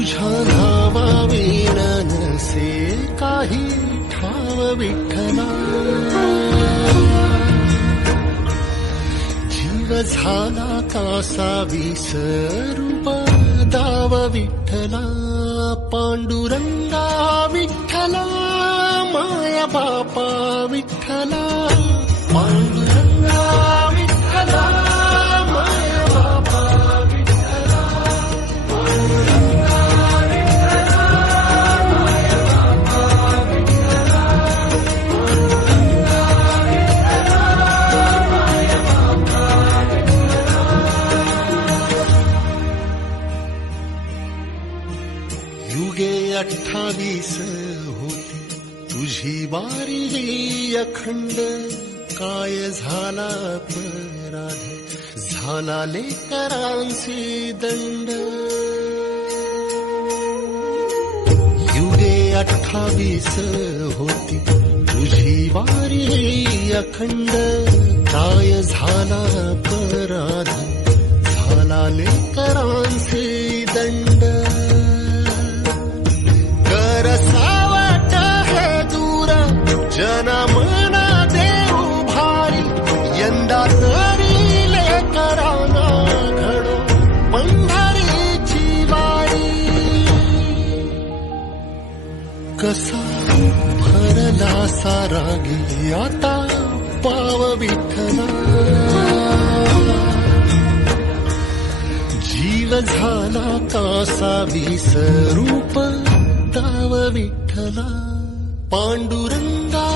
तुझ्या नावाविण नसे काही ठाव विठ्ठला, जीव झाला कासा विसरू दाव विठ्ठला, पांडुरंगा विठ्ठला, माया बापा विठ्ठला, पांडुरंगा विठ्ठला, माया बापा विठ्ठला, पांडुरंगा विठ्ठला, माया बापा विठ्ठला, पांडुरंगा विठ्ठला, माया बापा विठ्ठला. युगे 28 होती तुझी वारी अखंड, काय झाला अपराध झाला लेकरांचे दंड. युगे 28 होती तुझी वारी अखंड, काय झाला अपराध झाला लेकरांचे दंड. कर सावट हे दूर जनमना देऊ भारी, यंदा तरी लेकरांना घडो पंढरीची वारी. कसा भरला सारा गे आता पाव विठ्ठला, जीव झाला कासा विसरूप दाव विठ्ठला, पांडुरंगा